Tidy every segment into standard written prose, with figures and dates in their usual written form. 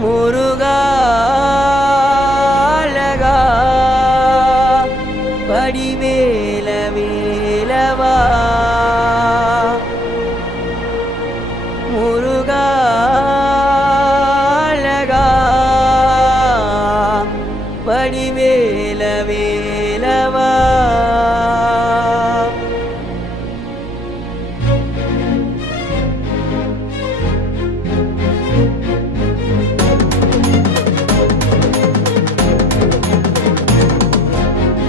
முருகா அழகா வடிவேல வேலவா முருகா அழகா வடிவேல வேலவா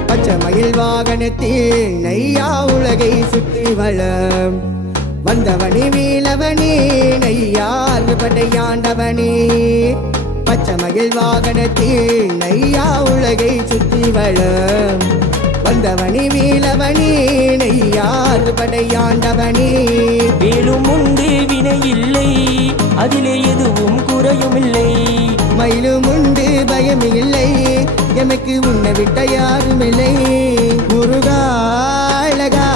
பச்சமயில் வாகனத்தில் நையா உலகை சுற்றி வளம் வந்தவனே வேலவனே நையார் படையாண்டவனே பச்சமயில் வாகனத்தில் நையா உலகை சுற்றி வளம் வந்தவனே வேலவனே நையார் படையாண்டவனே வேலும் உண்டு வினை இல்லை அதிலே எதுவும் குறையும் இல்லை மயிலும் உண்டு பயம் இல்லை எமக்கு உன்னை விட்ட யாரும் இல்லை முருகா அழகா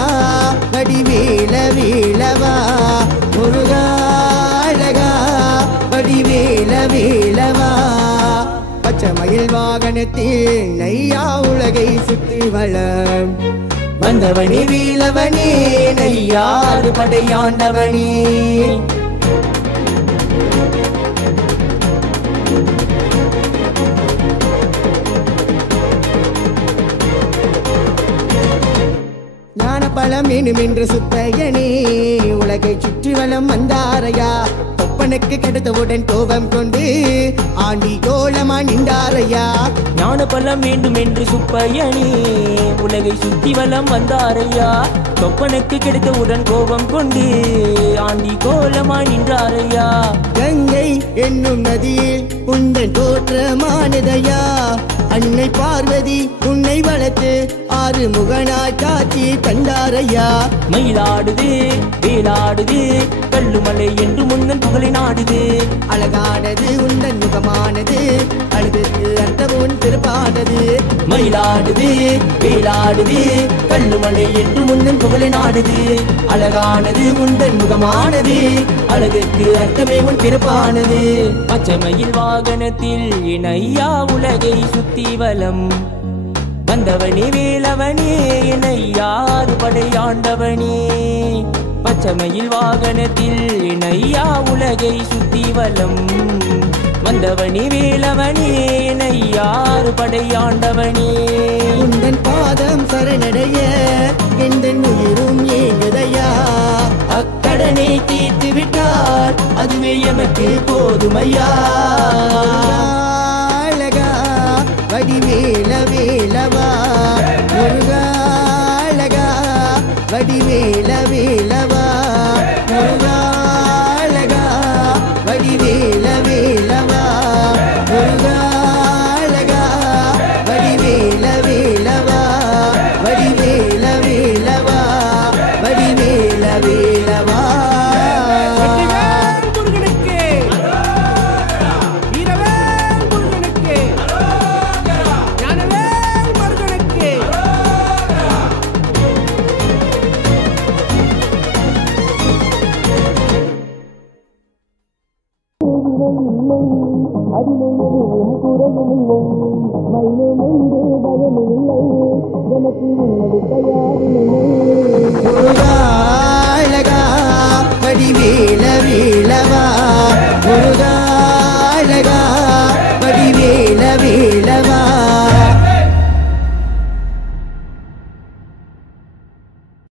வடிவேல வேலவா முருகா அழகா வடிவேல வேலவா பச்சமயில் வாகனத்தில் நையா உலகை சுற்றி வளம் வந்தவனே வேலவனே நையார் படையாண்டவனே பழம் வேணுமென்று சுப்பையனே உலகை சுற்றி வளம் வந்தாரையா தொப்பனுக்கு கிடைத்தவுடன் கோபம் கொண்டு ஆண்டி கோலமா நின்றாரையா ஞான பழம் வேண்டும் என்று சுப்பையனே உலகை சுற்றி வளம் வந்தாரையா தொப்பனுக்கு கிடைத்தவுடன் கோபம் கொண்டு ஆண்டி கோலமா நின்றாரையா கங்கை என்னும் நதியில் உந்தன் தோற்றமானதையா அன்னை பார்வதி உன்னை வளர்த்து ஆறு முகனாய் காட்சி கண்டாரையா மயிலாடுது வேலாடுது கல்லுமலை என்று முன்னன் புகழை நாடுது அழகானது உந்தன் முகமானது அழுதுக்கு அர்த்தம் உன் திருப்பானது மயிலாடுது வேலாடுது கல்லுமலை என்று முன்னன் புகழை நாடுது அழகானது உந்தன் முகமானது அழகுக்கு அர்த்தமே உன் திருப்பானது பச்சமயில் வாகனத்தில் என் ஐயா உலகை சுத்தி வலம் வந்தவனே வேலவனே என யார் படையாண்டவனே பச்சமயில் வாகனத்தில் என் ஐயா உலகை சுத்தி வலம் வந்தவனே வேலவனே என யார் படையாண்டவனே உந்தன் பாதம் சரணடைய எந்தன் உயிரும் ஏங்குதையா அக்கடனை தீர்த்து விட்டார் அதுவே எமக்கு போதுமையா அழகா வடிவேல வேலவா முருகா அழகா வடிவேல வேலவா முருகா அழகா வடிவேல வேலவா முருகா அழகா வடிவேல வேலவா வடிவேல வேலவா வடிவேல வேலவா அதிலே எதுவும் குறையும் இல்லை